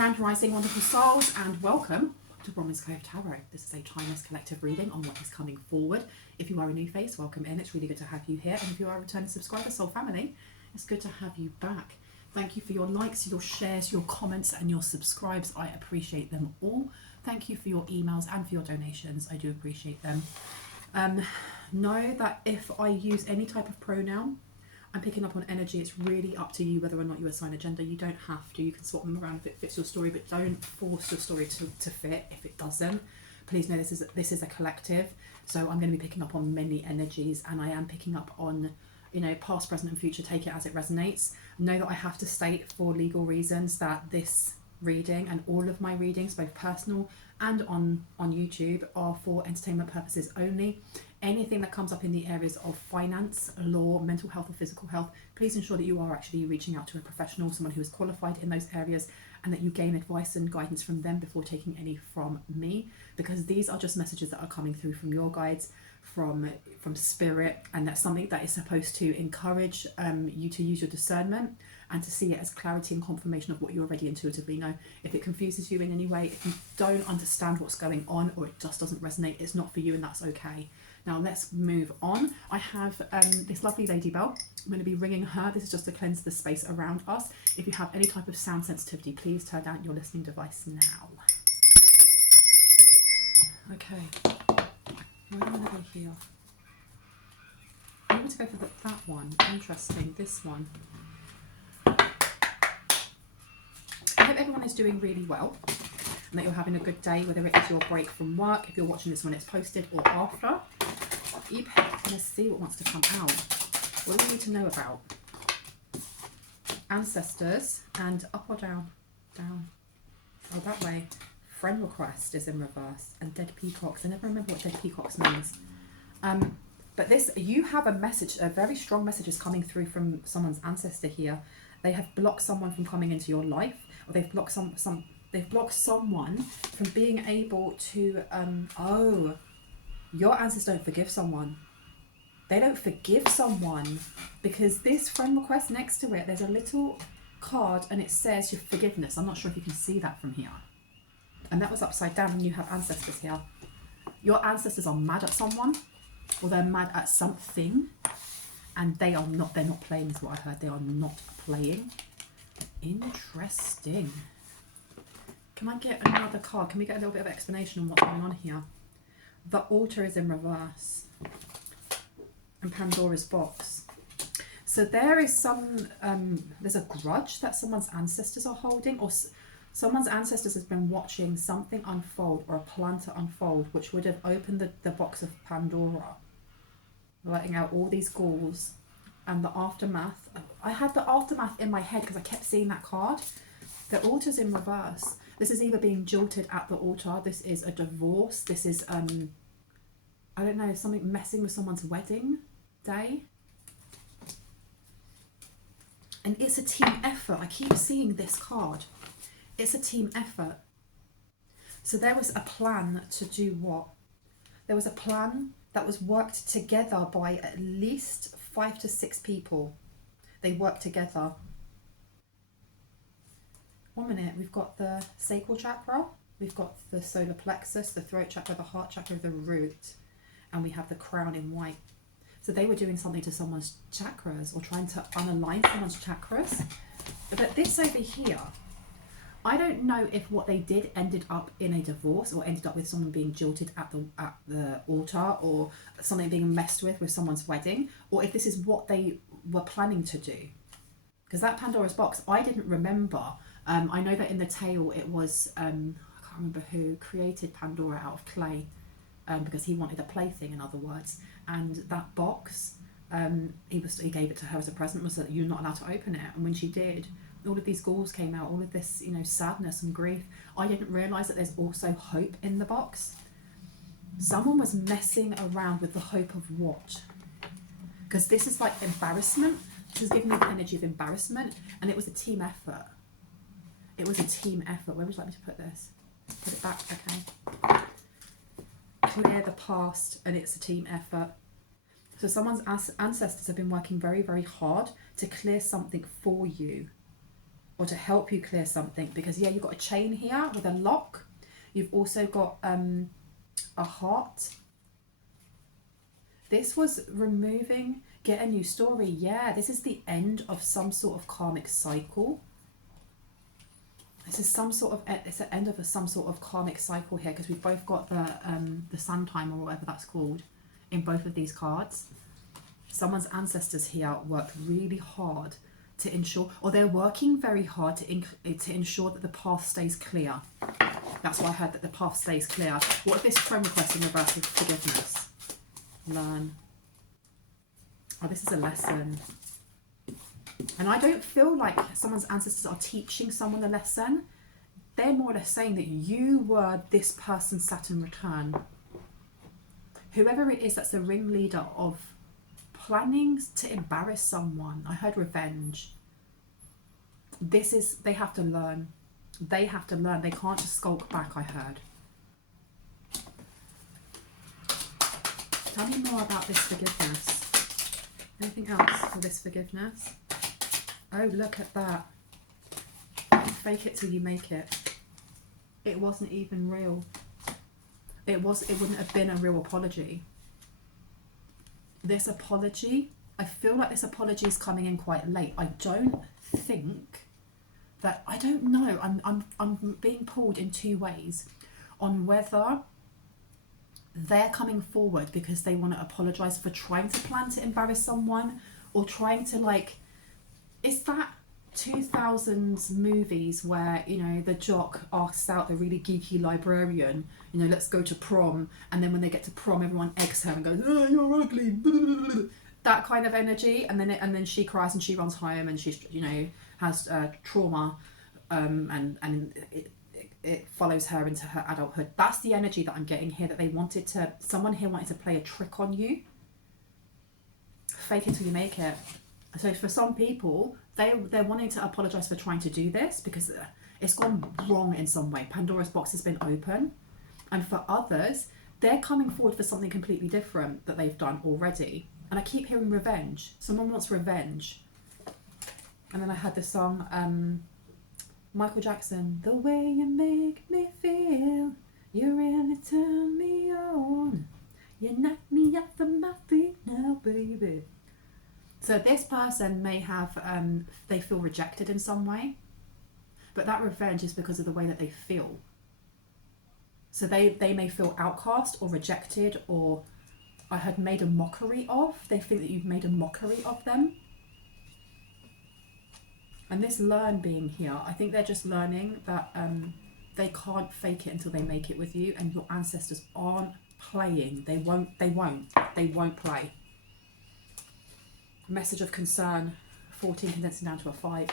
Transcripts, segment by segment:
Grand Rising, wonderful souls, and welcome to Bronwen's Cove Tarot. This is a timeless collective reading on what is coming forward. If you are a new face, welcome in. It's really good to have you here. And if you are a returning subscriber, soul family, it's good to have you back. Thank you for your likes, your shares, your comments, and your subscribes. I appreciate them all. Thank you for your emails and for your donations. I do appreciate them. Know that if I use any type of pronoun, I'm picking up on energy. It's really up to you whether or not you assign a gender. You don't have to. You can swap them around if it fits your story, but don't force your story to fit if it doesn't. Please know this is a collective, so I'm going to be picking up on many energies, and I am picking up on, you know, past, present, and future. Take it as it resonates. Know that I have to state for legal reasons that this reading and all of my readings, both personal and on YouTube, are for entertainment purposes only. Anything that comes up in the areas of finance, law, mental health, or physical health, please ensure that you are actually reaching out to a professional, someone who is qualified in those areas, and that you gain advice and guidance from them before taking any from me, because these are just messages that are coming through from your guides, from spirit, and that's something that is supposed to encourage you to use your discernment and to see it as clarity and confirmation of what you already intuitively know. If it confuses you in any way, if you don't understand what's going on, or it just doesn't resonate, it's not for you, and that's okay. Now let's move on. I have this lovely lady bell. I'm going to be ringing her. This is just to cleanse the space around us. If you have any type of sound sensitivity, please turn down your listening device now. Okay. Where do I want to go here? I'm going to go for that one. Interesting. This one. I hope everyone is doing really well and that you're having a good day, whether it is your break from work, if you're watching this when it's posted, or after. Let's see what wants to come out. What do we need to know about ancestors? And up or down? Down. Oh, that way. Friend request is in reverse, and dead peacocks. I never remember what dead peacocks means. But this, you have a message, a very strong message is coming through from someone's ancestor here. They have blocked someone from coming into your life, or they've blocked they've blocked someone from being able to, oh, your ancestors don't forgive someone. They don't forgive someone, because this friend request, next to it, there's a little card and it says your forgiveness. I'm not sure if you can see that from here. And that was upside down, and you have ancestors here. Your ancestors are mad at someone, or they're mad at something, and they're not playing is what I heard. They are not playing. Interesting. Can I get another card? Can we get a little bit of explanation on what's going on here? The altar is in reverse. And Pandora's box. So there is some, there's a grudge that someone's ancestors are holding, or someone's ancestors has been watching something unfold, or a plan to unfold, which would have opened the box of Pandora, letting out all these ghouls. And the aftermath, I had the aftermath in my head because I kept seeing that card. The altar's in reverse. This is either being jilted at the altar, this is a divorce, this is, I don't know, something messing with someone's wedding day. And it's a team effort. I keep seeing this card. It's a team effort. So there was a plan to do what? There was a plan that was worked together by at least 5 to 6 people. They worked together. 1 minute, we've got the sacral chakra, we've got the solar plexus, the throat chakra, the heart chakra, the root, and we have the crown in white. So they were doing something to someone's chakras, or trying to unalign someone's chakras. But this over here, I don't know if what they did ended up in a divorce, or ended up with someone being jilted at the altar, or something being messed with someone's wedding, or if this is what they were planning to do. Because that Pandora's box, I didn't remember. I know that in the tale it was, I can't remember who created Pandora out of clay, because he wanted a plaything, in other words. And that box, he gave it to her as a present, was that you're not allowed to open it. And when she did, all of these ghouls came out, all of this, you know, sadness and grief. I didn't realise that there's also hope in the box. Someone was messing around with the hope of what? Because this is like embarrassment. This is giving me the energy of embarrassment, and it was a team effort. It was a team effort. Where would you like me to put this? Put it back, okay. Clear the past, and it's a team effort. So someone's ancestors have been working very, very hard to clear something for you, or to help you clear something. Because yeah, you've got a chain here with a lock. You've also got a heart. This was removing, get a new story. Yeah, this is the end of some sort of karmic cycle. This is some sort of, it's the end of some sort of karmic cycle here, because we've both got the sun time, or whatever that's called, in both of these cards. Someone's ancestors here worked really hard to ensure, or they're working very hard to ensure that the path stays clear. That's why I heard that the path stays clear. What if this friend request in reverse with forgiveness? Learn. Oh, this is a lesson. And I don't feel like someone's ancestors are teaching someone a lesson. They're more or less saying that you were this person's Saturn return. Whoever it is that's the ringleader of planning to embarrass someone. I heard revenge. This is, they have to learn. They have to learn. They can't just skulk back, I heard. Tell me more about this forgiveness. Anything else for this forgiveness? Oh, look at that. Fake it till you make it. It wasn't even real. It wouldn't have been a real apology. This apology, I feel like this apology is coming in quite late. I don't think that, I don't know. I'm being pulled in two ways on whether they're coming forward because they want to apologize for trying to plan to embarrass someone, or trying to, like, is that 2000s movies where, you know, the jock asks out the really geeky librarian, you know, let's go to prom, and then when they get to prom everyone eggs her and goes, oh, you're ugly, that kind of energy, and then she cries and she runs home and she, you know, has trauma, and it follows her into her adulthood. That's the energy that I'm getting here, that someone here wanted to play a trick on you. Fake it till you make it. So for some people, they're wanting to apologise for trying to do this because it's gone wrong in some way. Pandora's box has been open. And for others, they're coming forward for something completely different that they've done already. And I keep hearing revenge. Someone wants revenge. And then I had the song, Michael Jackson, the way you make me feel, you really turn me on. You knock me off of my feet now, baby. So this person may have, they feel rejected in some way, but that revenge is because of the way that they feel. So they may feel outcast or rejected, or I had made a mockery of. They think that you've made a mockery of them. And this learn being here, I think they're just learning that they can't fake it until they make it with you, and your ancestors aren't playing. They won't play. Message of concern, 14 condensing down to a 5.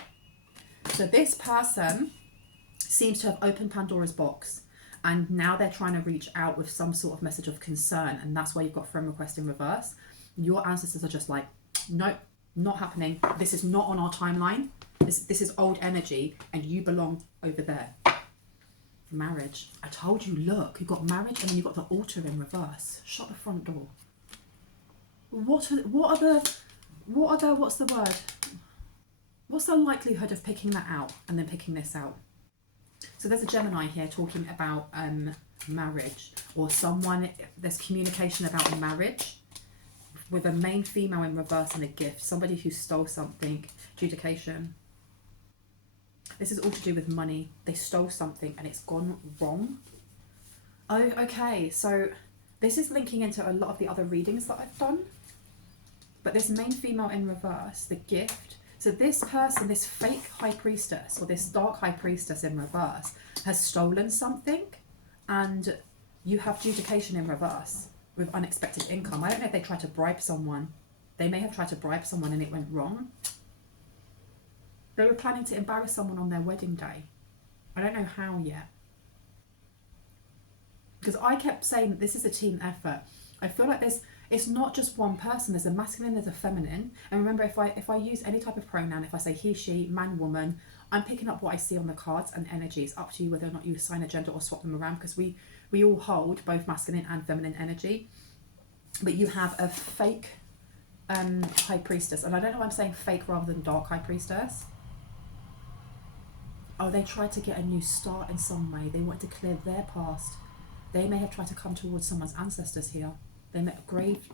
So this person seems to have opened Pandora's box, and now they're trying to reach out with some sort of message of concern, and that's why you've got friend request in reverse. Your ancestors are just like, nope, not happening. This is not on our timeline. This is old energy, and you belong over there. Marriage. I told you, look, you've got marriage, and then you've got the altar in reverse. Shut the front door. What's the word? What's the likelihood of picking that out and then picking this out? So there's a Gemini here talking about marriage, or someone, there's communication about marriage with a main female in reverse and a gift. Somebody who stole something. Adjudication. This is all to do with money. They stole something and it's gone wrong. Oh, okay. So this is linking into a lot of the other readings that I've done. But this main female in reverse, the gift. So this person, this fake high priestess, or this dark high priestess in reverse, has stolen something, and you have adjudication in reverse with unexpected income. I don't know if they tried to bribe someone. They may have tried to bribe someone and it went wrong. They were planning to embarrass someone on their wedding day. I don't know how yet. Because I kept saying that this is a team effort. I feel like it's not just one person. There's a masculine, there's a feminine. And remember, if I use any type of pronoun, if I say he, she, man, woman, I'm picking up what I see on the cards and energy. It's up to you whether or not you assign a gender or swap them around, because we all hold both masculine and feminine energy. But you have a fake high priestess. And I don't know why I'm saying fake rather than dark high priestess. Oh, they tried to get a new start in some way. They wanted to clear their past. They may have tried to come towards someone's ancestors here. They met a grave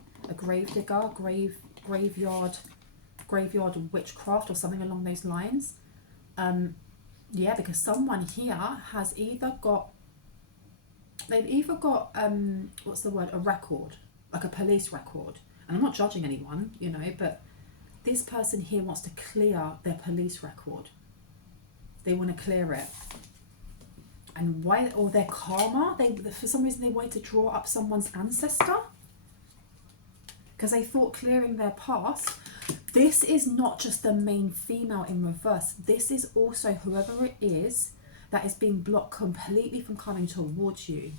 digger, graveyard witchcraft or something along those lines. Yeah, because someone here has they've either got what's the word, a record, like a police record. And I'm not judging anyone, you know, but this person here wants to clear their police record. They want to clear it. And why? Or their karma. For some reason they wanted to draw up someone's ancestor because they thought clearing their past. This is not just the main female in reverse. This is also whoever it is that is being blocked completely from coming towards you.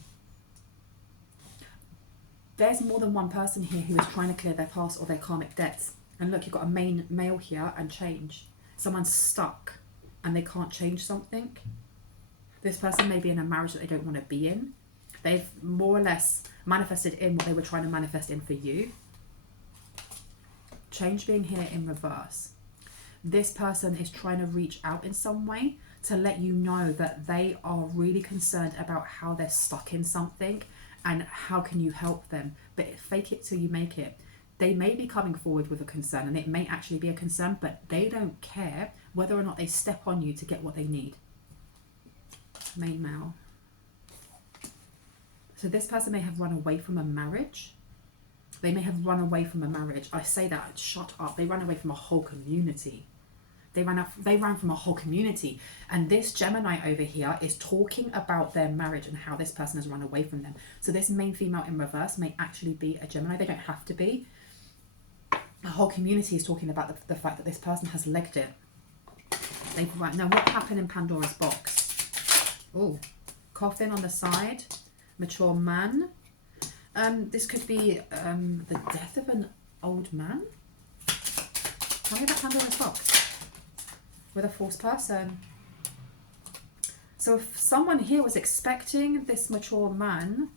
There's more than one person here who is trying to clear their past or their karmic debts. And look, you've got a main male here and change. Someone's stuck and they can't change something. This person may be in a marriage that they don't want to be in. They've more or less manifested in what they were trying to manifest in for you. Change being here in reverse. This person is trying to reach out in some way to let you know that they are really concerned about how they're stuck in something and how can you help them. But fake it till you make it. They may be coming forward with a concern, and it may actually be a concern, but they don't care whether or not they step on you to get what they need. Main male. So this person may have run away from a marriage. They may have run away from a marriage. I say that, shut up. They ran away from a whole community. They ran from a whole community. And this Gemini over here is talking about their marriage and how this person has run away from them. So this main female in reverse may actually be a Gemini. They don't have to be. The whole community is talking about the fact that this person has legged it. Now, what happened in Pandora's box? Oh, coffin on the side. Mature man. This could be the death of an old man. Tell me about Pandora's box. With a false person. So if someone here was expecting this mature man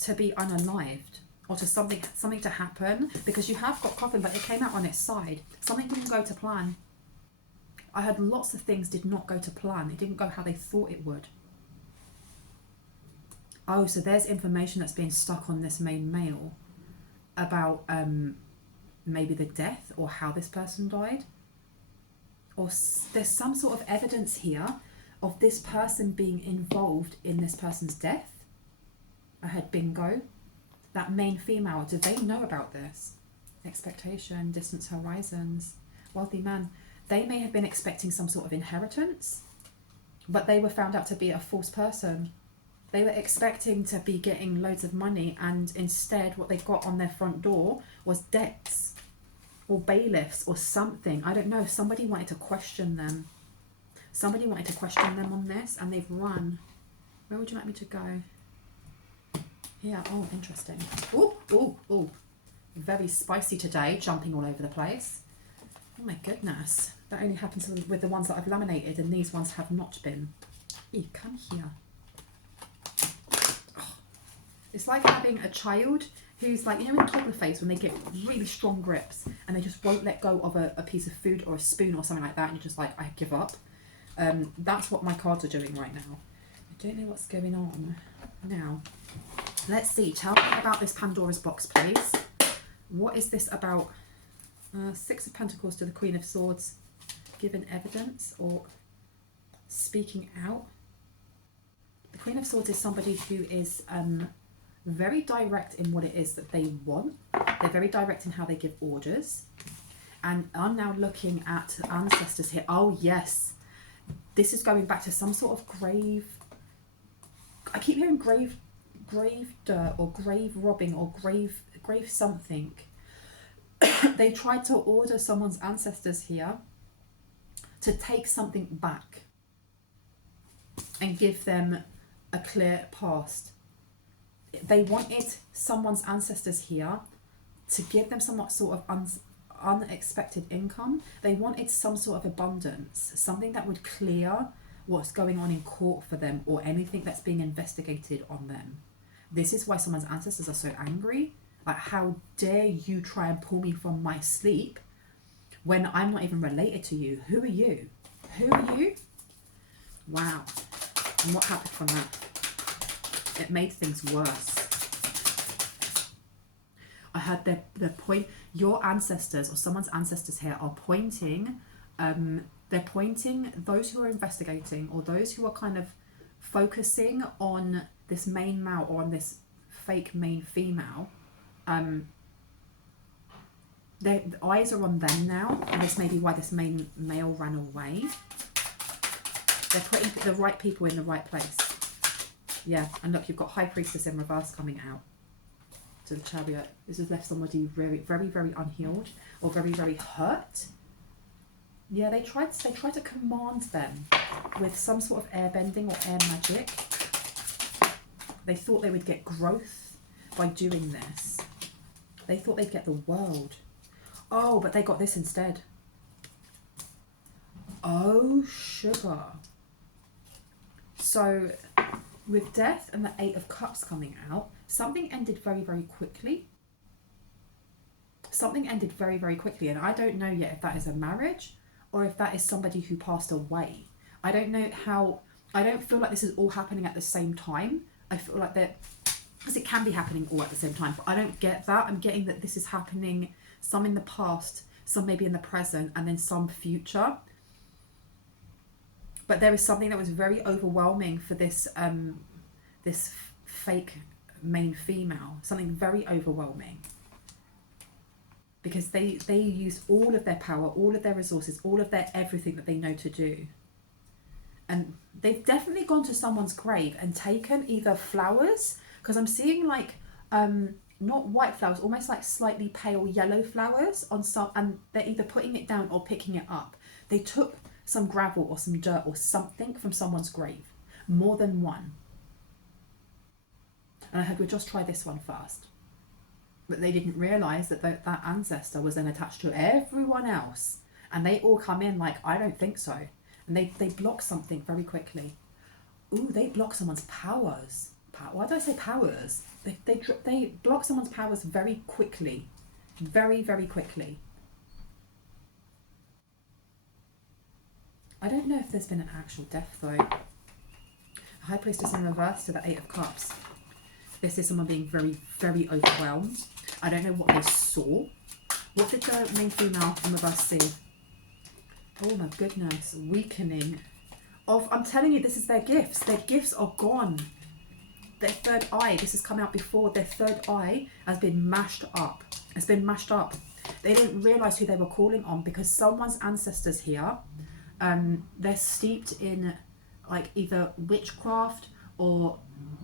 to be unalived or to something to happen, because you have got coffin, but it came out on its side. Something didn't go to plan. I had lots of things did not go to plan. It didn't go how they thought it would. Oh, so there's information that's being stuck on this main male about maybe the death or how this person died. Or there's some sort of evidence here of this person being involved in this person's death. I had bingo. That main female, do they know about this? Expectation, distance horizons, wealthy man. They may have been expecting some sort of inheritance, but they were found out to be a false person. They were expecting to be getting loads of money, and instead what they got on their front door was debts or bailiffs or something. I don't know. Somebody wanted to question them. Somebody wanted to question them on this, and they've run. Where would you like me to go? Yeah, oh, interesting. Oh, oh, oh. Very spicy today, jumping all over the place. Oh my goodness. That only happens with the ones that I've laminated, and these ones have not been. Ew, come here. Oh. It's like having a child who's like, you know, in toddler phase when they get really strong grips and they just won't let go of a piece of food or a spoon or something like that, and you're just like, I give up. That's what my cards are doing right now. I don't know what's going on. Now, let's see. Tell me about this Pandora's box, please. What is this about? Six of Pentacles to the Queen of Swords. Given evidence or speaking out. The Queen of Swords is somebody who is very direct in what it is that they want. They're very direct in how they give orders. And I'm now looking at ancestors here. Oh, yes. This is going back to some sort of grave. I keep hearing grave dirt or grave robbing or grave something. They tried to order someone's ancestors here to take something back and give them a clear past. They wanted someone's ancestors here to give them some sort of unexpected income. They wanted some sort of abundance, something that would clear what's going on in court for them or anything that's being investigated on them. This is why someone's ancestors are so angry. Like, how dare you try and pull me from my sleep when I'm not even related to you? Who are you? Who are you? Wow. And what happened from that? It made things worse. I heard the point, your ancestors or someone's ancestors here are pointing, they're pointing those who are investigating or those who are kind of focusing on this main male or on this fake main female. The eyes are on them now, and this may be why this main male ran away. They're putting the right people in the right place. Yeah, and look, you've got High Priestess in reverse coming out to the Chariot. This has left somebody very, very, very unhealed or very, very hurt. Yeah, they tried to command them with some sort of air bending or air magic. They thought they would get growth by doing this. They thought they'd get the world. Oh, but they got this instead. Oh, sugar. So, with Death and the Eight of Cups coming out, something ended very, very quickly. Something ended very, very quickly. And I don't know yet if that is a marriage or if that is somebody who passed away. I don't know how... I don't feel like this is all happening at the same time. I feel like that... Because it can be happening all at the same time. But I don't get that. I'm getting that this is happening... Some in the past, some maybe in the present, and then some future. But there is something that was very overwhelming for this this fake main female. Something very overwhelming. Because they used all of their power, all of their resources, all of their everything that they know to do. And they've definitely gone to someone's grave and taken either flowers, because I'm seeing like... not white flowers, almost like slightly pale yellow flowers on some, and they're either putting it down or picking it up. They took some gravel or some dirt or something from someone's grave. More than one. And I heard, we'll just try this one first. But they didn't realise that that ancestor was then attached to everyone else. And they all come in like, I don't think so. And they block something very quickly. Ooh, they block someone's powers. Why do I say powers? They block someone's powers very quickly. Very, very quickly. I don't know if there's been an actual death though. High Priestess in reverse to the Eight of Cups. This is someone being very, very overwhelmed. I don't know what they saw. What did the main female in reverse see? Oh my goodness. Weakening. I'm telling you, this is their gifts. Their gifts are gone. Their third eye, this has come out before, their third eye has been mashed up. It's been mashed up. They didn't realise who they were calling on because someone's ancestors here, they're steeped in like either witchcraft or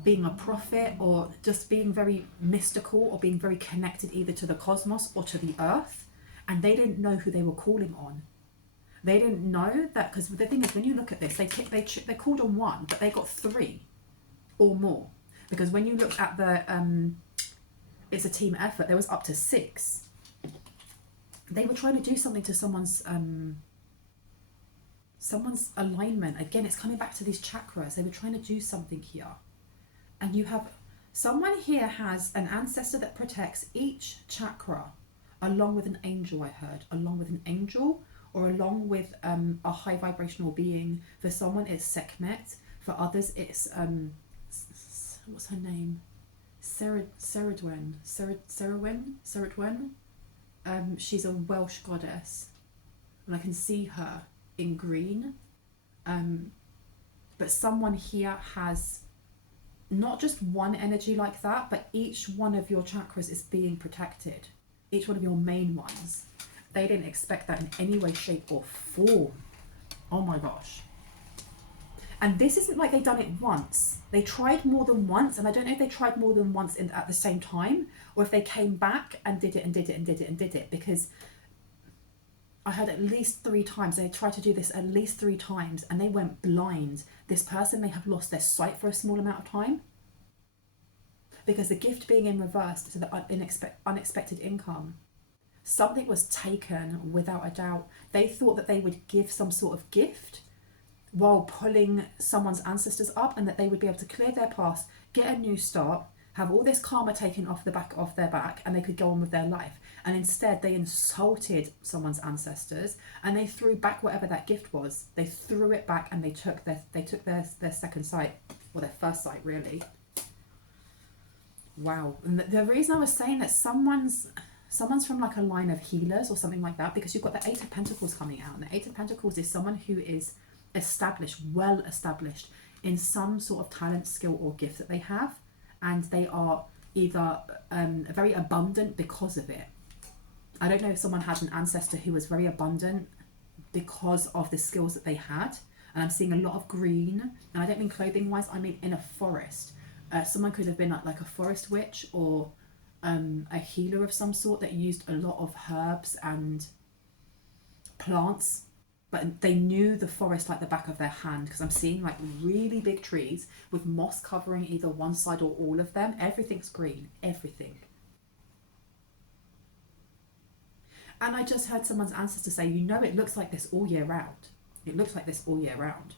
being a prophet or just being very mystical or being very connected either to the cosmos or to the earth. And they didn't know who they were calling on. They didn't know that, because the thing is, when you look at this, they called on one, but they got three or more. Because when you look at the, it's a team effort, there was up to 6. They were trying to do something to someone's alignment. Again, it's coming back to these chakras. They were trying to do something here. And you have, someone here has an ancestor that protects each chakra, along with an angel, I heard. Along with an angel, or along with a high vibrational being. For someone, it's Sekhmet. For others, it's... what's her name? Ceridwen. She's a Welsh goddess, and I can see her in green. But someone here has not just one energy like that, but each one of your chakras is being protected. Each one of your main ones. They didn't expect that in any way, shape, or form. Oh my gosh. And this isn't like they've done it once. They tried more than once, and I don't know if they tried more than once at the same time, or if they came back and did it and did it and did it and did it, because I heard at least 3 times. They tried to do this at least 3 times, and they went blind. This person may have lost their sight for a small amount of time, because the gift being in reverse to the unexpected income, something was taken without a doubt. They thought that they would give some sort of gift while pulling someone's ancestors up, and that they would be able to clear their past, get a new start, have all this karma taken off their back, and they could go on with their life. And instead they insulted someone's ancestors, and they threw back whatever that gift was. They threw it back, and they took their second sight, or their first sight really. Wow. And the reason I was saying that someone's from like a line of healers or something like that, because you've got the Eight of Pentacles coming out, and the Eight of Pentacles is someone who is established, well established in some sort of talent, skill or gift that they have, and they are either very abundant because of it. I don't know if someone had an ancestor who was very abundant because of the skills that they had, and I'm seeing a lot of green, and I don't mean clothing wise, I mean in a forest. Someone could have been like a forest witch, or a healer of some sort that used a lot of herbs and plants, but they knew the forest like the back of their hand, because I'm seeing like really big trees with moss covering either one side or all of them. Everything's green, everything. And I just heard someone's ancestor say, you know, it looks like this all year round. It looks like this all year round.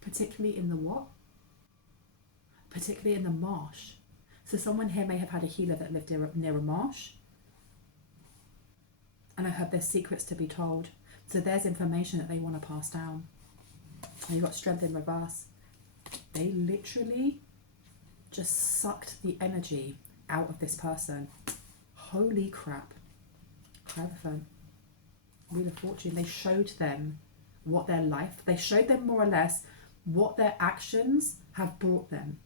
Particularly in the what? Particularly in the marsh. So someone here may have had a healer that lived near a marsh. And I heard there's secrets to be told. So there's information that they want to pass down. And you've got strength in reverse. They literally just sucked the energy out of this person. Holy crap. Hierophant. Wheel of Fortune. They showed them what their life, they showed them more or less what their actions have brought them.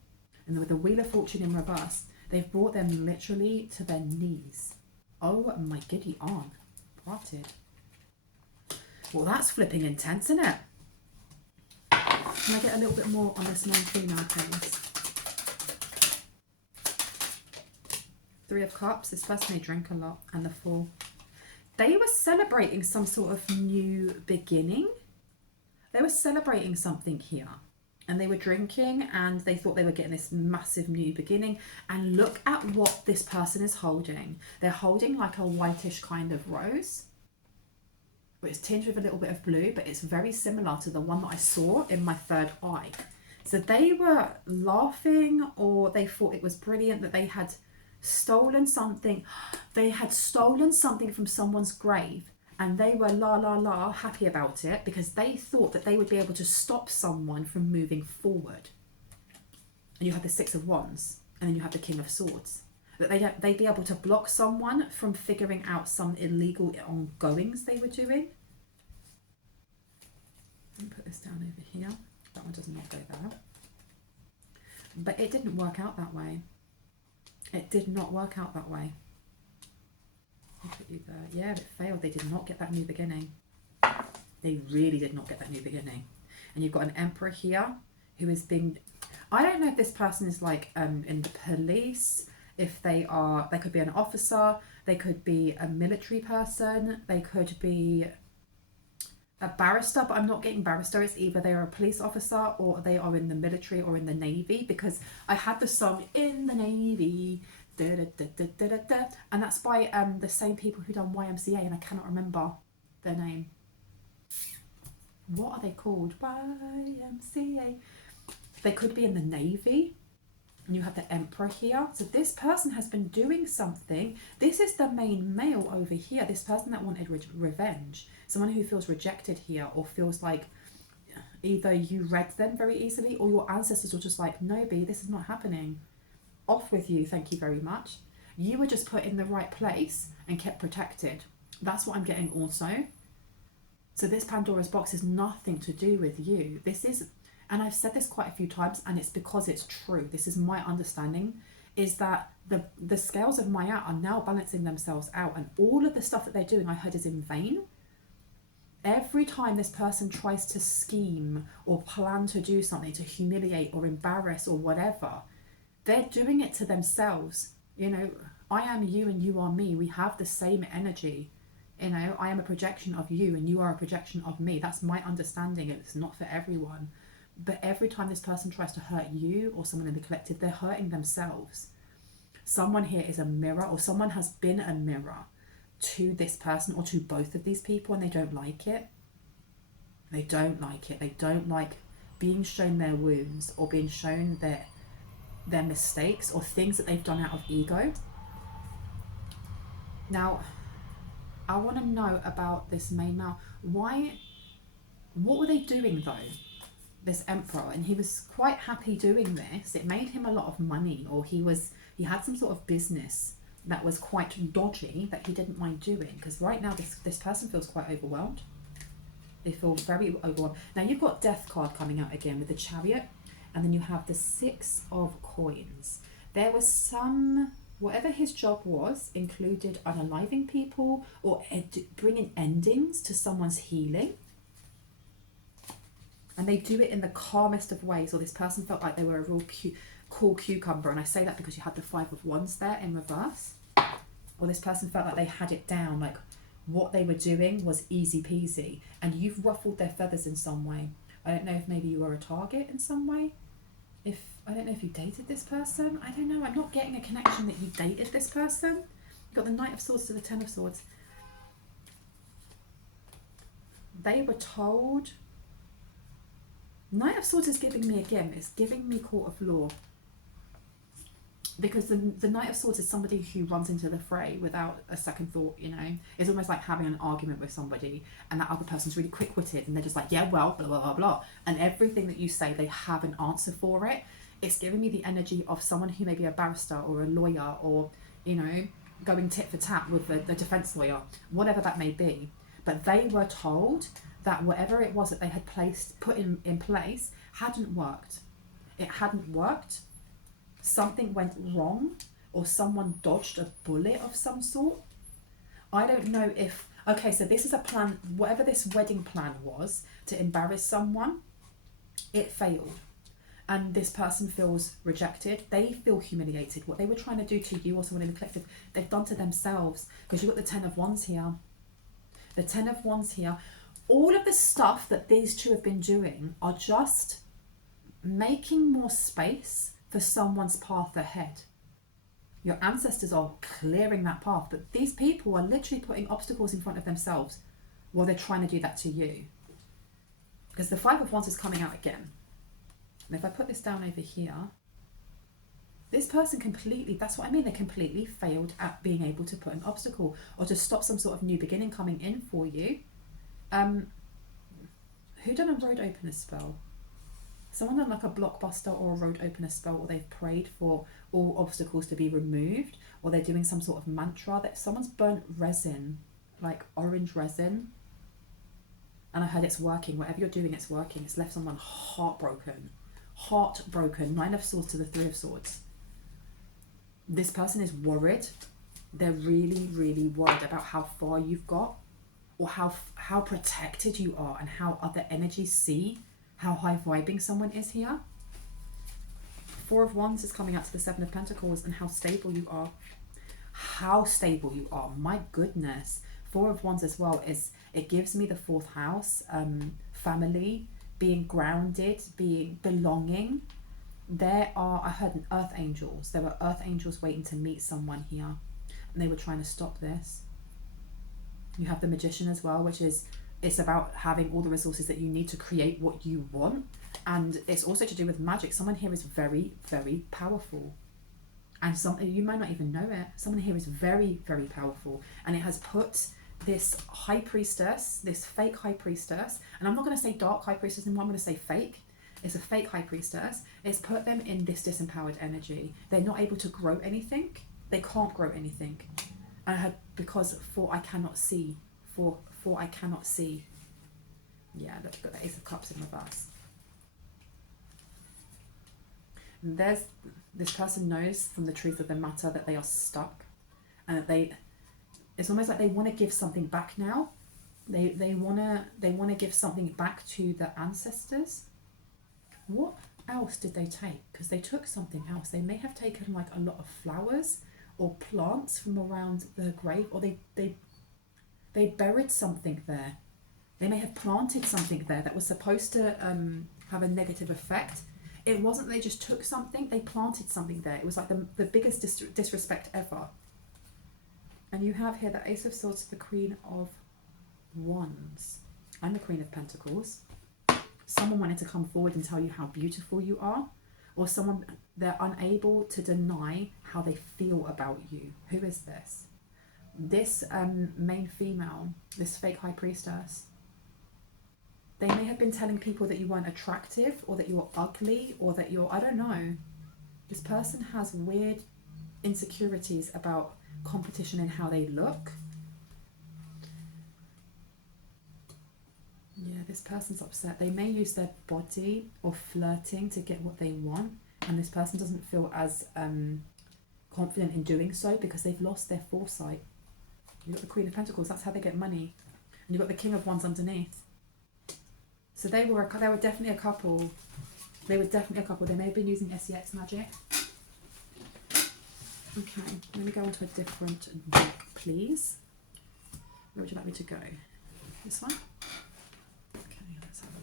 And with the Wheel of Fortune in reverse, they've brought them literally to their knees. Oh my giddy aunt. Parted. Well, that's flipping intense, isn't it? Can I get a little bit more on this non-female, please? Three of Cups. This person may drink a lot. And the Fool. They were celebrating some sort of new beginning. They were celebrating something here. And they were drinking, and they thought they were getting this massive new beginning. And look at what this person is holding. They're holding like a whitish kind of rose. But it's tinged with a little bit of blue, but it's very similar to the one that I saw in my third eye. So they were laughing, or they thought it was brilliant that they had stolen something. They had stolen something from someone's grave, and they were la la la happy about it, because they thought that they would be able to stop someone from moving forward. And you have the Six of Wands, and then you have the King of Swords. That they'd be able to block someone from figuring out some illegal ongoings they were doing. Let me put this down over here. That one does not go there. But it didn't work out that way. It did not work out that way. I'll put you there. Yeah, it failed. They did not get that new beginning. They really did not get that new beginning. And you've got an Emperor here who is being... I don't know if this person is like in the police, if they could be an officer, they could be a military person, they could be a barrister, but I'm not getting barrister. It's either they are a police officer or they are in the military or in the Navy, because I had the song In the Navy, da, da, da, da, da, da, da, and that's by the same people who done YMCA, and I cannot remember their name. What are they called? YMCA. They could be in the Navy. And you have the Emperor here. So this person has been doing something. This is the main male over here. This person that wanted revenge. Someone who feels rejected here, or feels like either you read them very easily, or your ancestors were just like, no, B, this is not happening. Off with you, thank you very much. You were just put in the right place and kept protected. That's what I'm getting also. So this Pandora's box is nothing to do with you. This is... And I've said this quite a few times, and it's because it's true. This is my understanding, is that the scales of Maya are now balancing themselves out, and all of the stuff that they're doing, I heard, is in vain. Every time this person tries to scheme or plan to do something to humiliate or embarrass or whatever, they're doing it to themselves. You know, I am you and you are me. We have the same energy. You know, I am a projection of you and you are a projection of me. That's my understanding. It's not for everyone. But every time this person tries to hurt you or someone in the collective, they're hurting themselves. Someone here is a mirror, or someone has been a mirror to this person or to both of these people, and they don't like it. They don't like it. They don't like being shown their wounds or being shown their mistakes or things that they've done out of ego. Now, I want to know about this main male. What were they doing though? This emperor, and he was quite happy doing this. It made him a lot of money, or he had some sort of business that was quite dodgy that he didn't mind doing. Because right now this person feels quite overwhelmed. They feel very overwhelmed. Now you've got Death card coming out again with the Chariot, and then you have the 6 of Coins. There was some, whatever his job was, included unaliving people or bringing endings to someone's healing. And they do it in the calmest of ways, or this person felt like they were a real cool cucumber. And I say that because you had the 5 of Wands there in reverse. Or this person felt like they had it down, like what they were doing was easy peasy. And you've ruffled their feathers in some way. I don't know if maybe you were a target in some way. I don't know if you dated this person. I don't know. I'm not getting a connection that you dated this person. You've got the Knight of Swords to the 10 of Swords. They were told... Knight of Swords is giving me, again, it's giving me Court of Law. Because the Knight of Swords is somebody who runs into the fray without a second thought, you know. It's almost like having an argument with somebody and that other person's really quick-witted and they're just like, yeah, well, blah, blah, blah, blah. And everything that you say, they have an answer for it. It's giving me the energy of someone who may be a barrister or a lawyer or, you know, going tit for tat with the defence lawyer, whatever that may be. But they were told that whatever it was that they had put in place hadn't worked. It hadn't worked. Something went wrong, or someone dodged a bullet of some sort. I don't know if... Okay, so this is a plan, whatever this wedding plan was to embarrass someone, it failed. And this person feels rejected. They feel humiliated. What they were trying to do to you or someone in the collective, they've done to themselves. Because you've got the 10 of Wands here. The 10 of Wands here. All of the stuff that these two have been doing are just making more space for someone's path ahead. Your ancestors are clearing that path, but these people are literally putting obstacles in front of themselves while they're trying to do that to you. Because the 5 of Wands is coming out again. And if I put this down over here, this person completely, that's what I mean, they completely failed at being able to put an obstacle or to stop some sort of new beginning coming in for you. Who done a road opener spell? Someone done like a blockbuster or a road opener spell, or they've prayed for all obstacles to be removed, or they're doing some sort of mantra that someone's burnt resin, like orange resin. And I heard it's working. Whatever you're doing, it's working. It's left someone heartbroken. Heartbroken. 9 of Swords to the 3 of Swords. This person is worried. They're really, really worried about how far you've got, or how protected you are, and how other energies see how high vibing someone is here. 4 of Wands is coming out to the 7 of Pentacles, and how stable you are. How stable you are. My goodness. 4 of Wands as well is, it gives me the 4th house, family, being grounded, being belonging. There are, I heard earth angels. There were earth angels waiting to meet someone here, and they were trying to stop this. You have the Magician as well, which is, it's about having all the resources that you need to create what you want. And it's also to do with magic. Someone here is very, very powerful. And you might not even know it. Someone here is very, very powerful. And it has put this high priestess, this fake high priestess, and I'm not going to say dark high priestess anymore, I'm going to say fake. It's a fake high priestess. It's put them in this disempowered energy. They're not able to grow anything. They can't grow anything. And I had, because for I cannot see. For I cannot see. Yeah, look, got the Ace of Cups in reverse. There's, this person knows from the truth of the matter that they are stuck, and that it's almost like they want to give something back now. They want to give something back to the ancestors. What else did they take? Because they took something else. They may have taken like a lot of flowers or plants from around the grave, or they buried something there. They may have planted something there that was supposed to have a negative effect. It wasn't they just took something, they planted something there. It was like the biggest disrespect ever. And you have here the Ace of Swords to the Queen of Wands. I'm the Queen of Pentacles. someone wanted to come forward and tell you how beautiful you are, or someone, they're unable to deny how they feel about you. Who is this? This main female, this fake high priestess, they may have been telling people that you weren't attractive, or that you're ugly, or that you're, I don't know. This person has weird insecurities about competition in how they look. Yeah, this person's upset. They may use their body or flirting to get what they want, and this person doesn't feel as confident in doing so because they've lost their foresight. You've got the Queen of Pentacles, that's how they get money. And you've got the King of Wands underneath. So they were definitely a couple. They were definitely a couple. They may have been using SEX magic. Okay, let me go on to a different deck, please. Where would you like me to go? This one? Okay, let's have a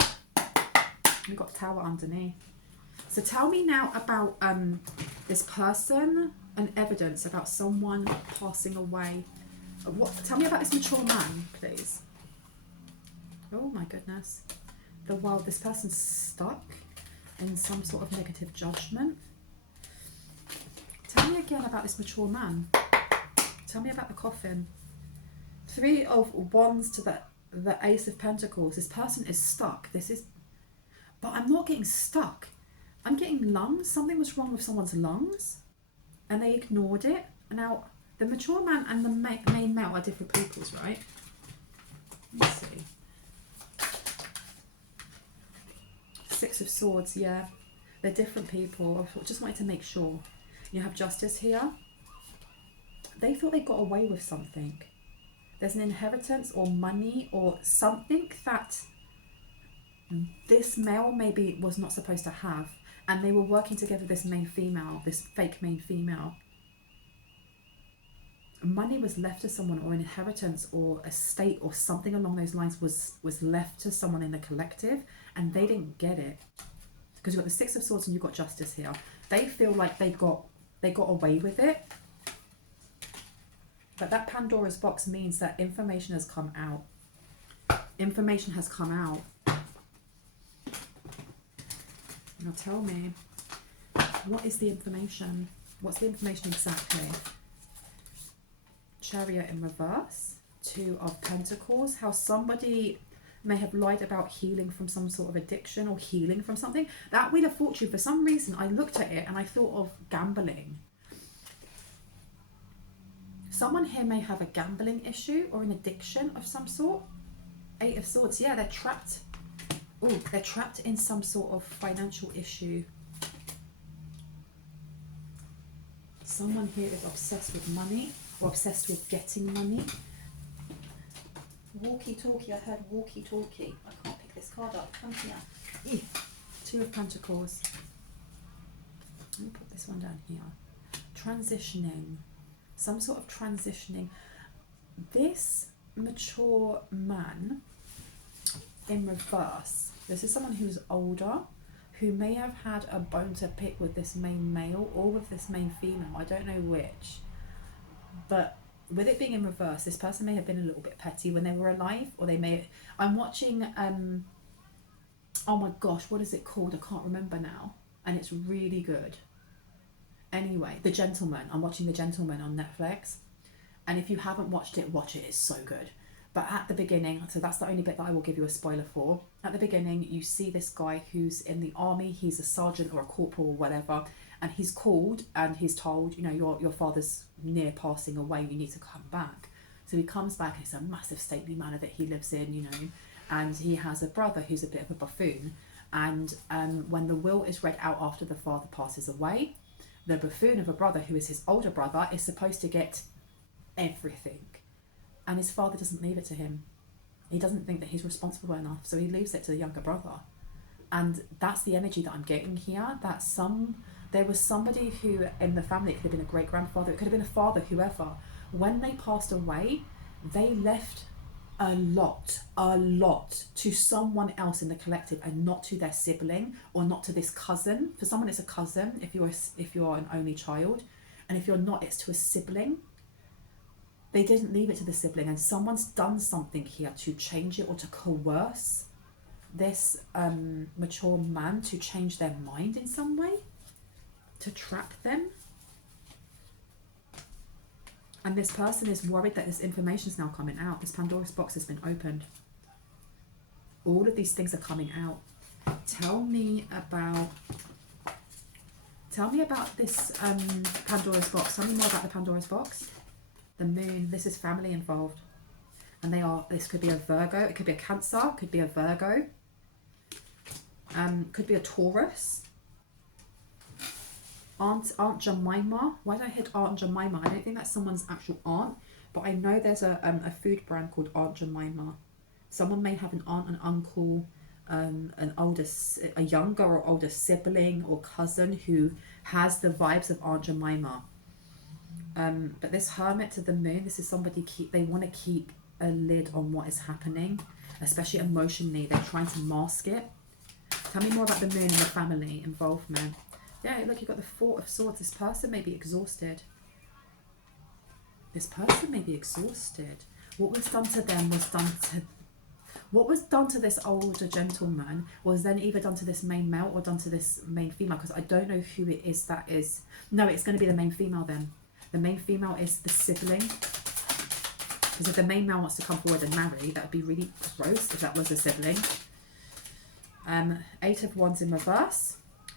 look. We've got Tower underneath. So tell me now about this person and evidence about someone passing away. Tell me about this mature man, please. Oh my goodness. The world, this person's stuck in some sort of negative judgment. Tell me again about this mature man. Tell me about the coffin. 3 of Wands to the Ace of Pentacles. This person is stuck. But I'm not getting stuck. I'm getting lungs. Something was wrong with someone's lungs and they ignored it. Now, the mature man and the main male are different peoples, right? Let's see. 6 of Swords, yeah. They're different people. I just wanted to make sure. You have Justice here. They thought they got away with something. There's an inheritance or money or something that this male maybe was not supposed to have. And they were working together, this main female, this fake main female. Money was left to someone, or inheritance or estate or something along those lines was left to someone in the collective, and they didn't get it. Because you've got the 6 of Swords and you've got Justice here. They feel like they got away with it. But that Pandora's box means that information has come out. Information has come out. Now tell me, what is the information? What's the information exactly? Chariot in reverse, 2 of Pentacles, how somebody may have lied about healing from some sort of addiction or healing from something. That Wheel of Fortune, for some reason, I looked at it and I thought of gambling. Someone here may have a gambling issue or an addiction of some sort. 8 of Swords, yeah, they're trapped. Oh, they're trapped in some sort of financial issue. Someone here is obsessed with money or obsessed with getting money. Walkie-talkie, I heard walkie-talkie. I can't pick this card up. Come here. 2 of Pentacles. Let me put this one down here. Transitioning. Some sort of transitioning. This mature man in reverse. This is someone who's older, who may have had a bone to pick with this main male or with this main female. I don't know which. But with it being in reverse, this person may have been a little bit petty when they were alive, or they may... I'm watching... oh my gosh, what is it called? I can't remember now. And it's really good. Anyway, The Gentleman. I'm watching The Gentleman on Netflix. And if you haven't watched it, watch it. It's so good. But at the beginning, so that's the only bit that I will give you a spoiler for. At the beginning, you see this guy who's in the army. He's a sergeant or a corporal or whatever. And he's called and he's told, you know, your father's near passing away. You need to come back. So he comes back. And it's a massive stately manor that he lives in, you know. And he has a brother who's a bit of a buffoon. And when the will is read out after the father passes away, the buffoon of a brother, who is his older brother, is supposed to get everything. And his father doesn't leave it to him. He doesn't think that he's responsible enough, so he leaves it to the younger brother. And that's the energy that I'm getting here. That there was somebody who in the family, it could have been a great grandfather, it could have been a father, whoever. When they passed away, they left a lot to someone else in the collective, and not to their sibling or not to this cousin. For someone, it's a cousin if you're an only child, and if you're not, it's to a sibling. They didn't leave it to the sibling, and someone's done something here to change it or to coerce this mature man to change their mind in some way, to trap them. And this person is worried that this information is now coming out. This Pandora's box has been opened. All of these things are coming out. Tell me about this Pandora's box. Tell me more about the Pandora's box. The moon. This is family involved. And this could be a Virgo. It could be a Cancer. It could be a Virgo. Could be a Taurus. Aunt Jemima. Why did I hit Aunt Jemima? I don't think that's someone's actual aunt, but I know there's a food brand called Aunt Jemima. Someone may have an aunt, an uncle, a younger or older sibling or cousin who has the vibes of Aunt Jemima. But this Hermit to the moon, this is somebody they want to keep a lid on what is happening, especially emotionally. They're trying to mask it. Tell me more about the moon and the family involvement. Yeah, look, you've got the Four of Swords. This person may be exhausted. This person may be exhausted. What was done to them was done to... What was done to this older gentleman was then either done to this main male or done to this main female, because I don't know who it is that is... No, it's going to be the main female then. The main female is the sibling. Because if the main male wants to come forward and marry, that would be really gross if that was a sibling. Eight of Wands in reverse.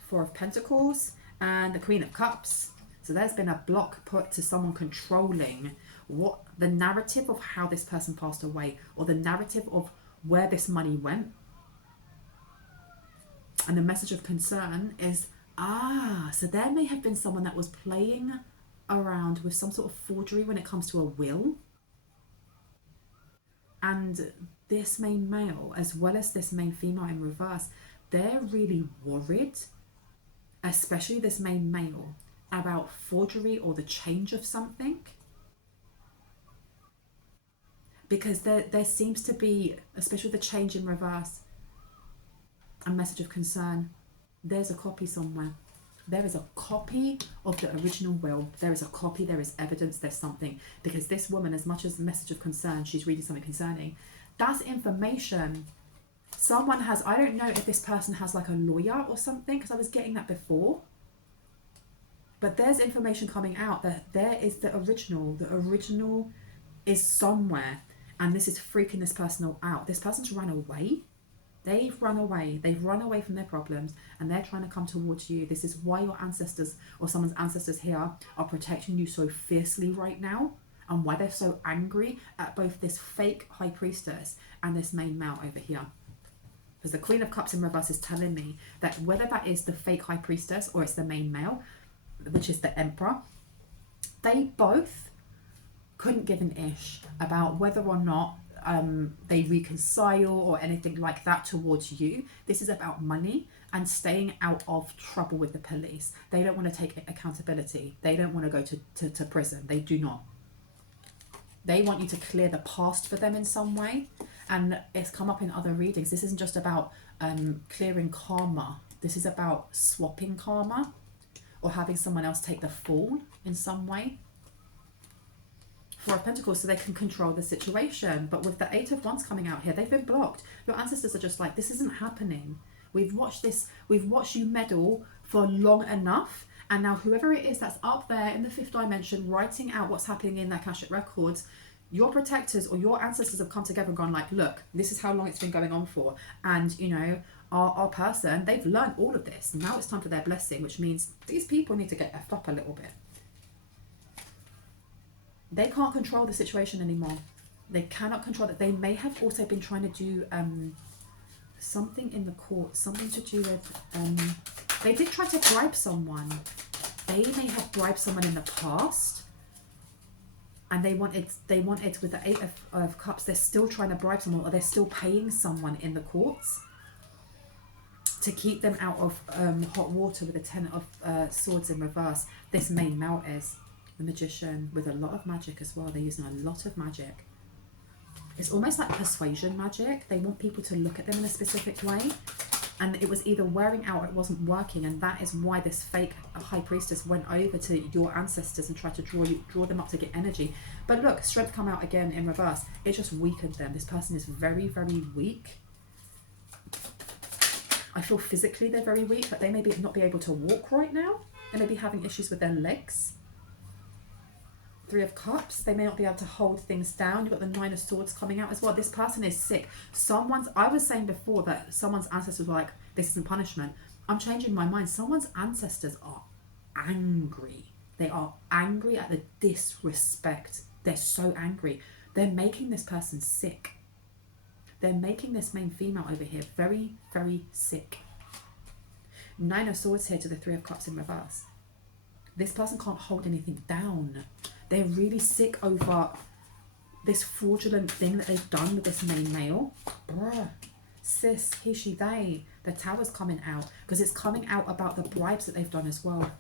Four of Pentacles and the Queen of Cups. So there's been a block put to someone controlling what the narrative of how this person passed away, or the narrative of where this money went. And the message of concern is, so there may have been someone that was playing around with some sort of forgery when it comes to a will. And this main male, as well as this main female in reverse, they're really worried, especially this main male, about forgery or the change of something. Because there seems to be, especially the change in reverse, a message of concern. There's a copy somewhere. There is a copy of the original will. There is a copy, there is evidence, there's something. Because this woman, as much as the message of concern, she's reading something concerning, that's information. Someone has, I don't know if this person has like a lawyer or something, because I was getting that before. But there's information coming out that there is the original. The original is somewhere. And this is freaking this person out. This person's run away. They've run away. They've run away from their problems and they're trying to come towards you. This is why your ancestors or someone's ancestors here are protecting you so fiercely right now, and why they're so angry at both this fake high priestess and this main male over here. Because the Queen of Cups in reverse is telling me that whether that is the fake high priestess or it's the main male, which is the Emperor, they both couldn't give an ish about whether or not they reconcile or anything like that towards you. This is about money and staying out of trouble with the police. They don't want to take accountability. They don't want to go to prison. They do not. They want you to clear the past for them in some way. And it's come up in other readings. This isn't just about clearing karma. This is about swapping karma or having someone else take the fall in some way. Four of Pentacles, so they can control the situation. But with the Eight of Wands coming out here, they've been blocked. Your ancestors are just like, this isn't happening. We've watched this. We've watched you meddle for long enough. And now whoever it is that's up there in the fifth dimension, writing out what's happening in their Akashic records, your protectors or your ancestors have come together and gone like, look, this is how long it's been going on for. And, you know, our person, they've learned all of this. Now it's time for their blessing, which means these people need to get effed up a little bit. They can't control the situation anymore. They cannot control it. They may have also been trying to do something in the court, something to do with, they did try to bribe someone. They may have bribed someone in the past, and they wanted with the Eight of Cups, they're still trying to bribe someone, or they're still paying someone in the courts to keep them out of hot water with the Ten of Swords in reverse. This main male is the Magician with a lot of magic as well. They're using a lot of magic. It's almost like persuasion magic. They want people to look at them in a specific way And it was either wearing out or it wasn't working, and that is why this fake high priestess went over to your ancestors and tried to draw them up to get energy. But look, strength come out again in reverse. It just weakened them. This person is very, very weak. I feel physically they're very weak, but they may not be able to walk right now. They may be having issues with their legs. 3 of Cups, they may not be able to hold things down. You've got the 9 of Swords coming out as well. This person is sick. I was saying before that someone's ancestors were like, this isn't punishment. I'm changing my mind. Someone's ancestors are angry. They are angry at the disrespect. They're so angry. They're making this person sick. They're making this main female over here very, very sick. 9 of Swords here to the 3 of Cups in reverse. This person can't hold anything down. They're really sick over this fraudulent thing that they've done with this main male. Bruh, sis, he, she, they. The Tower's coming out because it's coming out about the bribes that they've done as well.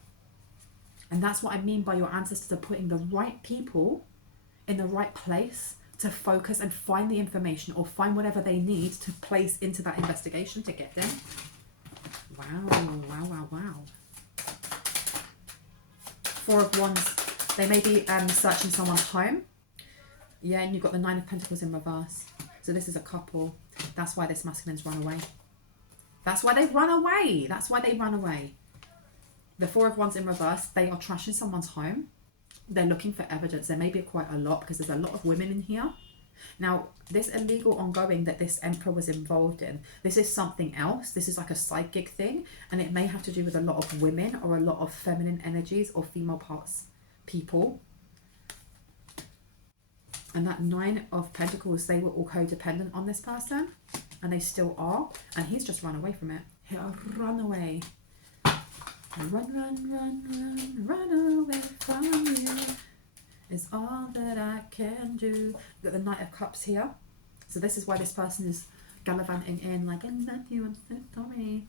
And that's what I mean by your ancestors are putting the right people in the right place to focus and find the information or find whatever they need to place into that investigation to get them. Wow, wow, wow, wow. 4 of Wands. They may be searching someone's home. Yeah, and you've got the 9 of Pentacles in reverse. So this is a couple. That's why this masculine's run away. That's why they run away. That's why they run away. The 4 of Wands in reverse. They are trashing someone's home. They're looking for evidence. There may be quite a lot because there's a lot of women in here. Now, this illegal ongoing that this Emperor was involved in, this is something else. This is like a side gig thing. And it may have to do with a lot of women or a lot of feminine energies or female parts. People. And that 9 of Pentacles, they were all codependent on this person and they still are, and he's just run away from it. He'll run away. Run away from you is all that I can do. Got the Knight of Cups here, so this is why this person is gallivanting in like, I love you, I'm so sorry.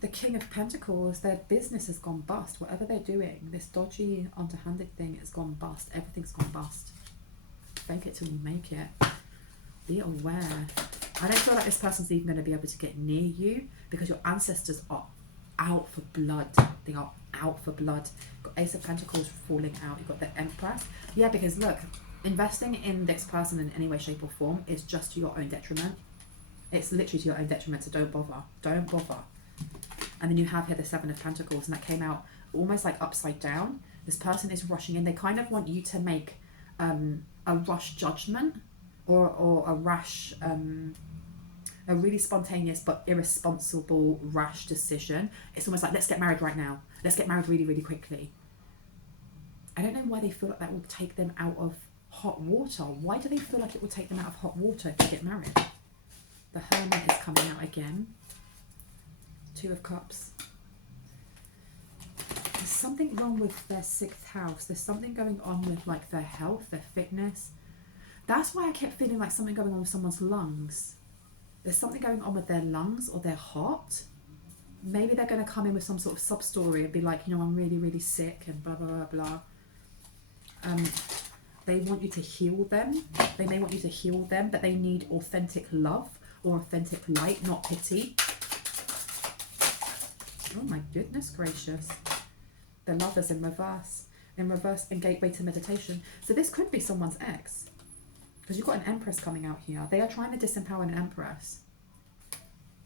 The King of Pentacles, their business has gone bust. Whatever they're doing, this dodgy, underhanded thing has gone bust. Everything's gone bust. Fake it till you make it. Be aware. I don't feel like this person's even going to be able to get near you because your ancestors are out for blood. They are out for blood. You've got Ace of Pentacles falling out. You've got the Empress. Yeah, because look, investing in this person in any way, shape or form is just to your own detriment. It's literally to your own detriment, so don't bother. Don't bother. And then you have here the 7 of Pentacles, and that came out almost like upside down. This person is rushing in. They kind of want you to make a rush judgment or a rash, a really spontaneous but irresponsible rash decision. It's almost like, let's get married right now. Let's get married really, really quickly. I don't know why they feel like that will take them out of hot water. Why do they feel like it will take them out of hot water to get married? The Hermit is coming out again. 2 of Cups. There's something wrong with their 6th house. There's something going on with like their health, their fitness. That's why I kept feeling like something going on with someone's lungs. There's something going on with their lungs or their heart. Maybe they're going to come in with some sort of sub story and be like, you know, I'm really, really sick and blah, blah, blah, blah. They want you to heal them. They may want you to heal them, but they need authentic love or authentic light, not pity. Oh my goodness gracious. The Lovers in reverse. In reverse and gateway to meditation. So this could be someone's ex. Because you've got an Empress coming out here. They are trying to disempower an Empress.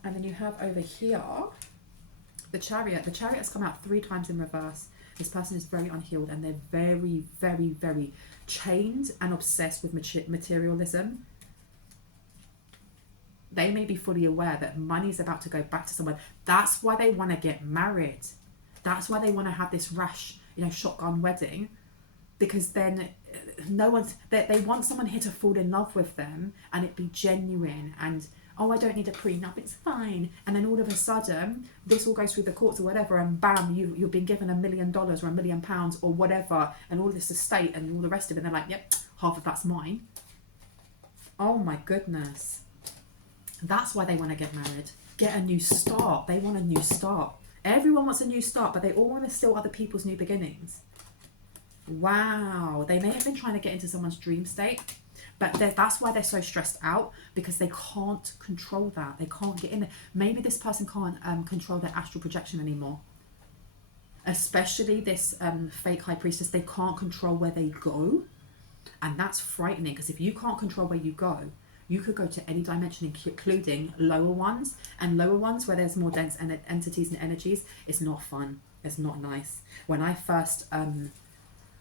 And then you have over here the Chariot. The Chariot has come out 3 times in reverse. This person is very unhealed and they're very, very, very chained and obsessed with materialism. They may be fully aware that money is about to go back to someone. That's why they want to get married. That's why they want to have this rash, you know, shotgun wedding. Because then they want someone here to fall in love with them and it be genuine and, oh, I don't need a prenup, it's fine. And then all of a sudden, this all goes through the courts or whatever and bam, you've been given $1 million or £1 million or whatever and all this estate and all the rest of it. And they're like, yep, half of that's mine. Oh my goodness. That's why they want to get married. Get a new start. They want a new start. Everyone wants a new start, but they all want to steal other people's new beginnings. Wow. They may have been trying to get into someone's dream state. But that's why they're so stressed out, because they can't control that. They can't get in there. Maybe this person can't control their astral projection anymore. Especially this fake high priestess, they can't control where they go. And that's frightening, because if you can't control where you go, you could go to any dimension, including lower ones. And lower ones where there's more dense entities and energies, it's not fun. It's not nice. When I first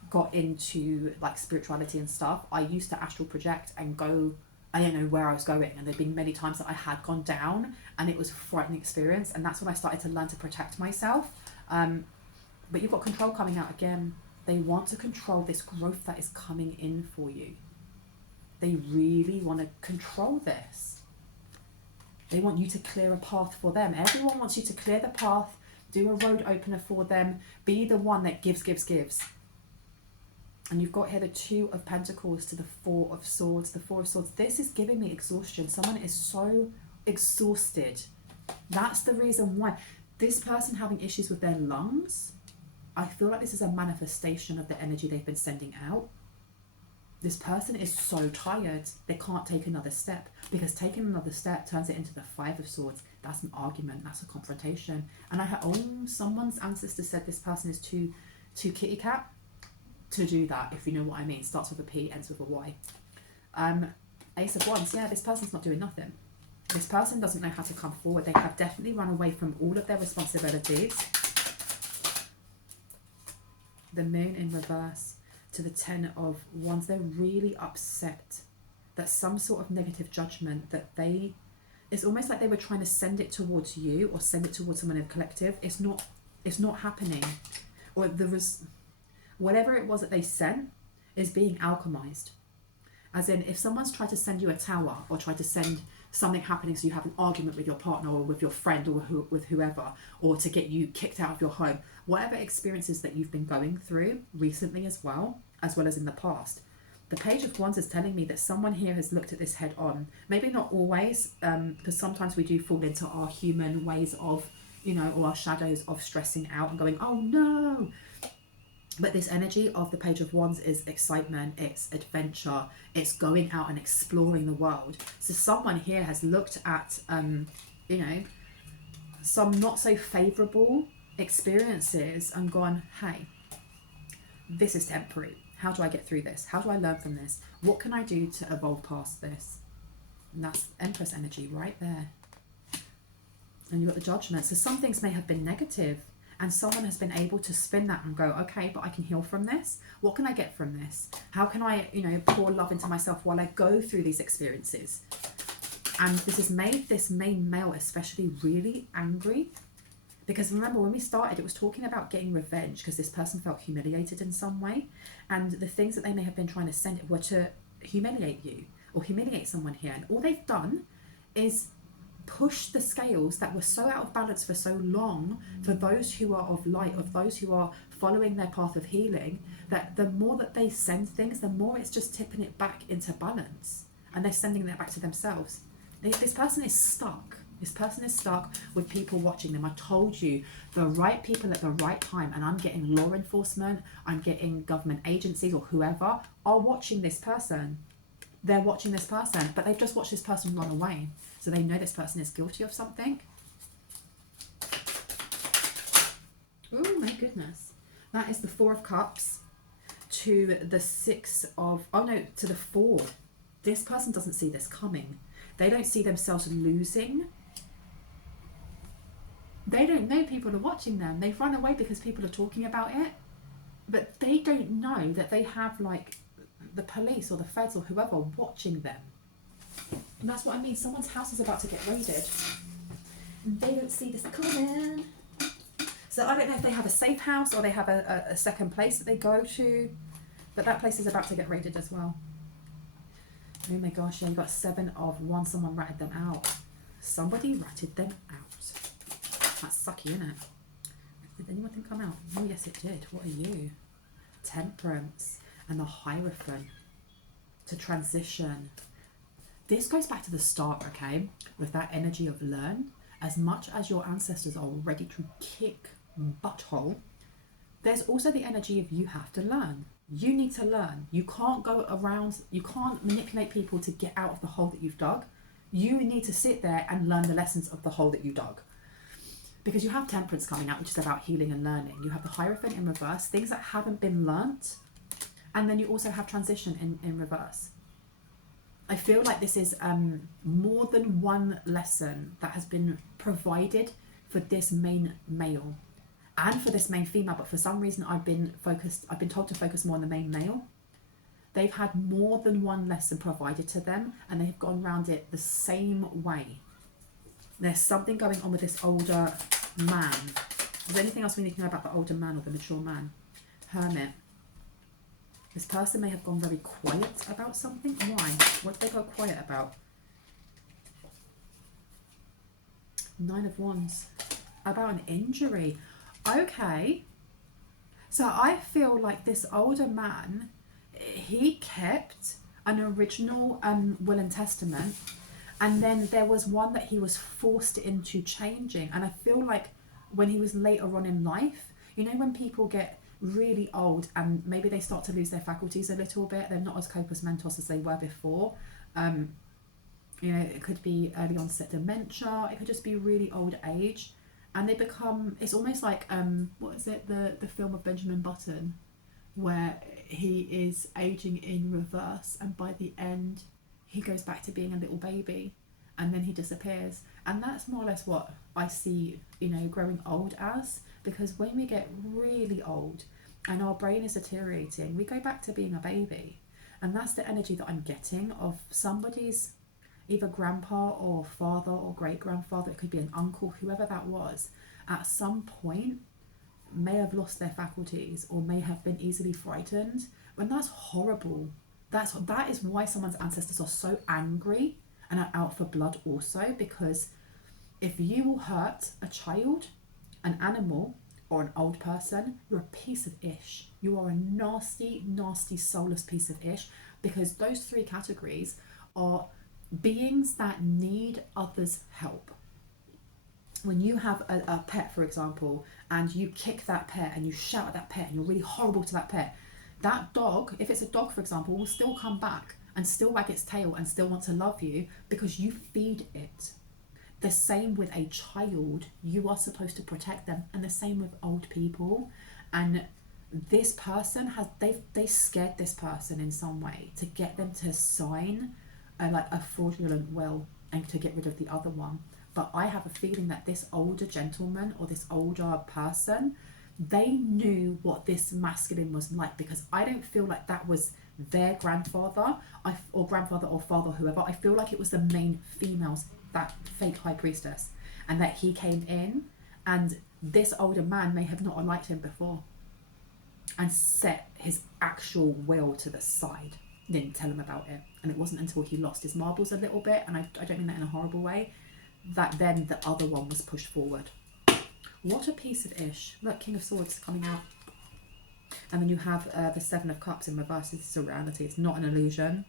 got into like spirituality and stuff, I used to astral project and go, I don't know where I was going, and there'd been many times that I had gone down, and it was a frightening experience. And that's when I started to learn to protect myself. But you've got control coming out again. They want to control this growth that is coming in for you. They really want to control this. They want you to clear a path for them. Everyone wants you to clear the path, do a road opener for them, be the one that gives. And you've got here the 2 of Pentacles to the 4 of Swords. The 4 of Swords, this is giving me exhaustion. Someone is so exhausted. That's the reason why. This person having issues with their lungs, I feel like this is a manifestation of the energy they've been sending out. This person is so tired, they can't take another step, because taking another step turns it into the 5 of Swords. That's an argument, that's a confrontation. And I heard, someone's ancestor said this person is too kitty cat to do that, if you know what I mean. Starts with a P, ends with a Y. Ace of Wands, yeah, this person's not doing nothing. This person doesn't know how to come forward. They have definitely run away from all of their responsibilities. The Moon in reverse to the 10 of Wands. They're really upset that some sort of negative judgment that it's almost like they were trying to send it towards you or send it towards someone in the collective. It's not happening. Or whatever it was that they sent is being alchemized. As in, if someone's tried to send you a tower or tried to send something happening so you have an argument with your partner or with your friend or with whoever, or to get you kicked out of your home, whatever experiences that you've been going through recently as well as in the past, the Page of Wands is telling me that someone here has looked at this head on. Maybe not always, because sometimes we do fall into our human ways of, or our shadows of stressing out and going, oh no. But this energy of the Page of Wands is excitement, it's adventure, it's going out and exploring the world. So someone here has looked at, some not so favourable experiences and gone, hey, this is temporary. How do I get through this? How do I learn from this? What can I do to evolve past this? And that's Empress energy right there. And you've got the Judgment. So some things may have been negative, and someone has been able to spin that and go, okay, but I can heal from this. What can I get from this? How can I, pour love into myself while I go through these experiences? And this has made this main male especially really angry. Because remember, when we started, it was talking about getting revenge because this person felt humiliated in some way. And the things that they may have been trying to send were to humiliate you or humiliate someone here. And all they've done is push the scales that were so out of balance for so long for those who are of light, of those who are following their path of healing, that the more that they send things, the more it's just tipping it back into balance. And they're sending that back to themselves. This person is stuck. This person is stuck with people watching them. I told you, the right people at the right time, and I'm getting law enforcement, I'm getting government agencies or whoever are watching this person. They're watching this person, but they've just watched this person run away. So they know this person is guilty of something. Oh my goodness. That is the 4 of Cups to the 6 of, to the 4. This person doesn't see this coming. They don't see themselves losing. They don't know people are watching them. They've run away because people are talking about it. But they don't know that they have like the police or the feds or whoever watching them. And that's what I mean. Someone's house is about to get raided. And they don't see this coming. So I don't know if they have a safe house or they have a second place that they go to. But that place is about to get raided as well. Oh my gosh, yeah, you got 7 of 1. Someone ratted them out. Somebody ratted them out. That's sucky, isn't it? Did anything come out? Oh yes, it did. What are you? Temperance and the Hierophant to transition. This goes back to the start, okay? With that energy of learn. As much as your ancestors are ready to kick butthole, there's also the energy of you have to learn. You need to learn. You can't go around, you can't manipulate people to get out of the hole that you've dug. You need to sit there and learn the lessons of the hole that you dug. Because you have temperance coming out, which is about healing and learning. You have the Hierophant in reverse, things that haven't been learnt. And then you also have transition in reverse. I feel like this is more than one lesson that has been provided for this main male and for this main female, but for some reason I've been told to focus more on the main male. They've had more than one lesson provided to them, and they have gone around it the same way. There's something going on with this older man. Is there anything else we need to know about the older man or the mature man? Hermit. This person may have gone very quiet about something. Why? What did they go quiet about? 9 of Wands. About an injury. Okay. So I feel like this older man, he kept an original will and testament, and then there was one that he was forced into changing. And I feel like when he was later on in life, you know, when people get really old and maybe they start to lose their faculties a little bit, they're not as corpus mentis as they were before. You know, it could be early onset dementia, it could just be really old age, and they become, it's almost like what is it, the film of Benjamin Button, where he is aging in reverse, and by the end he goes back to being a little baby, and then he disappears. And that's more or less what I see, you know, growing old as. Because when we get really old and our brain is deteriorating, we go back to being a baby. And that's the energy that I'm getting of somebody's either grandpa or father or great-grandfather. It could be an uncle, whoever that was, at some point may have lost their faculties or may have been easily frightened. And that's horrible. That is why someone's ancestors are so angry and are out for blood also. Because if you will hurt a child, an animal, or an old person, you're a piece of ish. You are a nasty, nasty, soulless piece of ish, because those 3 categories are beings that need others' help. When you have a pet, for example, and you kick that pet and you shout at that pet and you're really horrible to that pet, that dog, if it's a dog, for example, will still come back and still wag its tail and still want to love you because you feed it. The same with a child, you are supposed to protect them, and the same with old people. And this person has, they scared this person in some way to get them to sign like a fraudulent will and to get rid of the other one. But I have a feeling that this older gentleman or this older person, they knew what this masculine was like, because I don't feel like that was their grandfather or grandfather or father, whoever. I feel like it was the main females, that fake high priestess, and that he came in, and this older man may have not liked him before and set his actual will to the side, didn't tell him about it. And it wasn't until he lost his marbles a little bit, and I don't mean that in a horrible way, that then the other one was pushed forward. What a piece of ish. Look, King of Swords coming out. And then you have the 7 of Cups in reverse. This is a reality, it's not an illusion.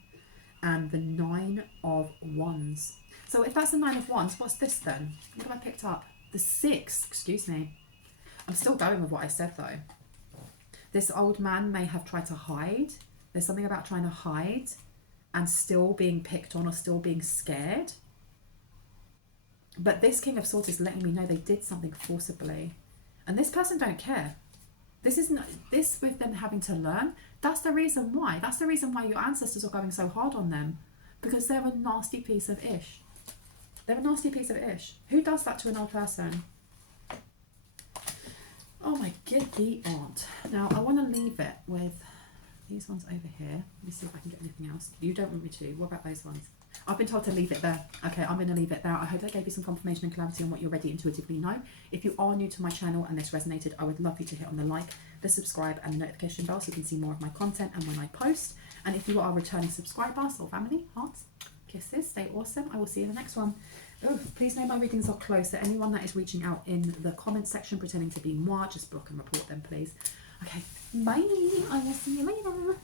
And the 9 of Wands. So if that's the 9 of Wands, what's this then? What have I picked up? The 6, excuse me. I'm still going with what I said though. This old man may have tried to hide. There's something about trying to hide and still being picked on or still being scared. But this King of Swords is letting me know they did something forcibly. And this person don't care. This isn't, this with them having to learn, that's the reason why. That's the reason why your ancestors are going so hard on them. Because they're a nasty piece of ish. They're a nasty piece of ish. Who does that to an old person? Oh my giddy aunt. Now I want to leave it with these ones over here. Let me see if I can get anything else. You don't want me to. What about those ones? I've been told to leave it there. Okay, I'm going to leave it there. I hope that gave you some confirmation and clarity on what you already intuitively know. If you are new to my channel and this resonated, I would love you to hit on the like, the subscribe and the notification bell so you can see more of my content and when I post. And if you are a returning subscriber, soul family, hearts, kisses, stay awesome. I will see you in the next one. Oh, please know my readings are closed. So anyone that is reaching out in the comment section pretending to be moi, just block and report them, please. Okay, bye. I will see you later.